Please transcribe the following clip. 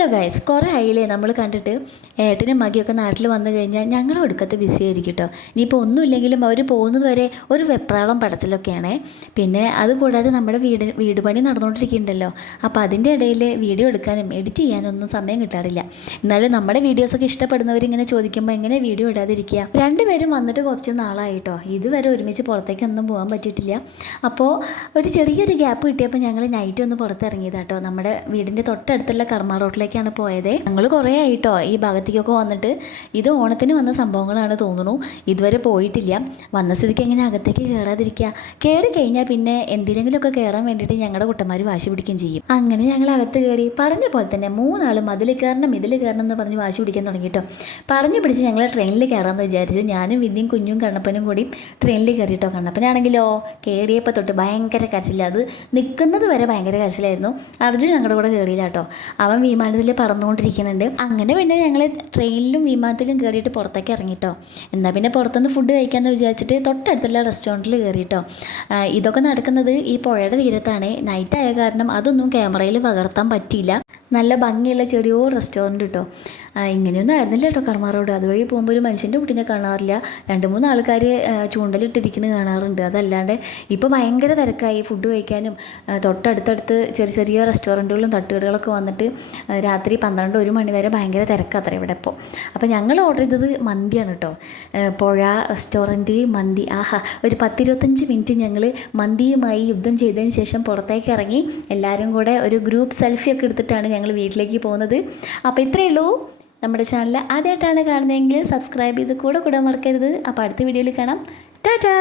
Hello guys, കുറേ ആയില്ലേ നമ്മൾ കണ്ടിട്ട്. ഏട്ടനും മകിയൊക്കെ നാട്ടിൽ വന്നു കഴിഞ്ഞാൽ ഞങ്ങൾ ഒടുക്കത്ത് ബിസി ആയിരിക്കും കേട്ടോ. ഇനിയിപ്പോൾ ഒന്നുമില്ലെങ്കിലും അവർ പോകുന്നത് വരെ ഒരു വെപ്രാളം പടച്ചിലൊക്കെയാണേ. പിന്നെ അതുകൂടാതെ നമ്മുടെ വീട് പണി നടന്നുകൊണ്ടിരിക്കുന്നുണ്ടല്ലോ. അപ്പോൾ അതിൻ്റെ ഇടയിൽ വീഡിയോ എടുക്കാനും എഡിറ്റ് ചെയ്യാനൊന്നും സമയം കിട്ടാറില്ല. എന്നാലും നമ്മുടെ വീഡിയോസൊക്കെ ഇഷ്ടപ്പെടുന്നവരിങ്ങനെ ചോദിക്കുമ്പോൾ എങ്ങനെ വീഡിയോ ഇടാതിരിക്കുക. രണ്ടുപേരും വന്നിട്ട് കുറച്ച് നാളായിട്ടോ. ഇതുവരെ ഒരുമിച്ച് പുറത്തേക്കൊന്നും പോകാൻ പറ്റിയിട്ടില്ല. അപ്പോൾ ഒരു ചെറിയൊരു ഗ്യാപ്പ് കിട്ടിയപ്പോൾ ഞങ്ങൾ നൈറ്റ് ഒന്ന് പുറത്തിറങ്ങിയതാട്ടോ. നമ്മുടെ വീടിൻ്റെ തൊട്ടടുത്തുള്ള കർമ്മ റോട്ടിലേക്കാണ് പോയത്. ഞങ്ങൾ കുറേ ആയിട്ടോ ഈ ഭാഗത്തേക്കൊക്കെ വന്നിട്ട്. ഇത് ഓണത്തിന് വന്ന സംഭവങ്ങളാണ് തോന്നുന്നു. ഇതുവരെ പോയിട്ടില്ല. വന്ന സ്ഥിതിക്ക് എങ്ങനെ അകത്തേക്ക് കയറാതിരിക്കുക. കയറി കഴിഞ്ഞാൽ പിന്നെ എന്തിനെങ്കിലുമൊക്കെ കയറാൻ വേണ്ടിയിട്ട് ഞങ്ങളുടെ കുട്ടന്മാർ വാശി പിടിക്കുകയും ചെയ്യും. അങ്ങനെ ഞങ്ങൾ അകത്ത് കയറി. പറഞ്ഞ പോലെ തന്നെ 3 ആൾ മതിൽ കയറണം ഇതിൽ കയറണം എന്ന് പറഞ്ഞ് വാശി പിടിക്കാൻ തുടങ്ങിയിട്ടോ. പറഞ്ഞു പിടിച്ച് ഞങ്ങൾ ട്രെയിനിൽ കയറാമെന്ന് വിചാരിച്ചു. ഞാനും വിദ്യയും കുഞ്ഞും കണ്ണപ്പനും കൂടി ട്രെയിനിൽ കയറിയിട്ടോ. കണ്ണപ്പനാണെങ്കിലോ കയറിയപ്പോൾ തൊട്ട് ഭയങ്കര കരച്ചില്ല. അത് നിൽക്കുന്നത് വരെ ഭയങ്കര കരച്ചിലായിരുന്നു. അർജുൻ ഞങ്ങളുടെ കൂടെ കയറിയില്ല കേട്ടോ. അവൻ വിമാനത്തിൽ പറന്നുകൊണ്ടിരിക്കുന്നുണ്ട്. അങ്ങനെ പിന്നെ ഞങ്ങൾ ട്രെയിനിലും വിമാനത്തിലും കയറിയിട്ട് പുറത്തേക്ക് ഇറങ്ങിട്ടോ. എന്നാൽ പിന്നെ പുറത്തുനിന്ന് ഫുഡ് കഴിക്കാമെന്ന് വിചാരിച്ചിട്ട് തൊട്ടടുത്തുള്ള റെസ്റ്റോറൻറ്റിൽ കയറിയിട്ടോ. ഇതൊക്കെ നടക്കുന്നത് ഈ പുഴയുടെ തീരത്താണ്. നൈറ്റായ കാരണം അതൊന്നും ക്യാമറയിൽ പകർത്താൻ പറ്റിയില്ല. നല്ല ഭംഗിയുള്ള ചെറിയൊരു റെസ്റ്റോറൻറ്റ് കേട്ടോ. ഇങ്ങനെയൊന്നും ആയിരുന്നില്ല കേട്ടോ കർമ്മ റോഡ്. അതുവഴി പോകുമ്പോൾ ഒരു മനുഷ്യൻ്റെ കുട്ടീനെ കാണാറില്ല. 2-3 ആൾക്കാർ ചൂണ്ടലിട്ടിരിക്കുന്നത് കാണാറുണ്ട്. അതല്ലാണ്ട് ഇപ്പോൾ ഭയങ്കര തിരക്കായി. ഫുഡ് കഴിക്കാനും തൊട്ടടുത്തടുത്ത് ചെറിയ ചെറിയ റെസ്റ്റോറൻറ്റുകളും തട്ടുകടകളൊക്കെ വന്നിട്ട് രാത്രി 12-1 മണി വരെ ഭയങ്കര തിരക്കാത്ര ഇവിടെ ഇപ്പോൾ. അപ്പോൾ ഞങ്ങൾ ഓർഡർ ചെയ്തത് മന്തിയാണ് കേട്ടോ. പുഴ റെസ്റ്റോറൻറ്റ് മന്തി. ആഹാ, ഒരു 10-25 മിനിറ്റ് ഞങ്ങൾ മന്തിയുമായി യുദ്ധം ചെയ്തതിന് ശേഷം പുറത്തേക്ക് ഇറങ്ങി എല്ലാവരും കൂടെ ഒരു ഗ്രൂപ്പ് സെൽഫിയൊക്കെ എടുത്തിട്ടാണ് ഞങ്ങൾ വീട്ടിലേക്ക് പോകുന്നത്. അപ്പോൾ ഇത്രയേ ഉള്ളൂ. നമ്മുടെ ചാനൽ ആദ്യമായിട്ടാണ് കാണുന്നതെങ്കിൽ സബ്സ്ക്രൈബ് ചെയ്ത് കൂടെ മറക്കരുത്. അപ്പോൾ അടുത്ത വീഡിയോയിൽ കാണാം. ടാറ്റാ.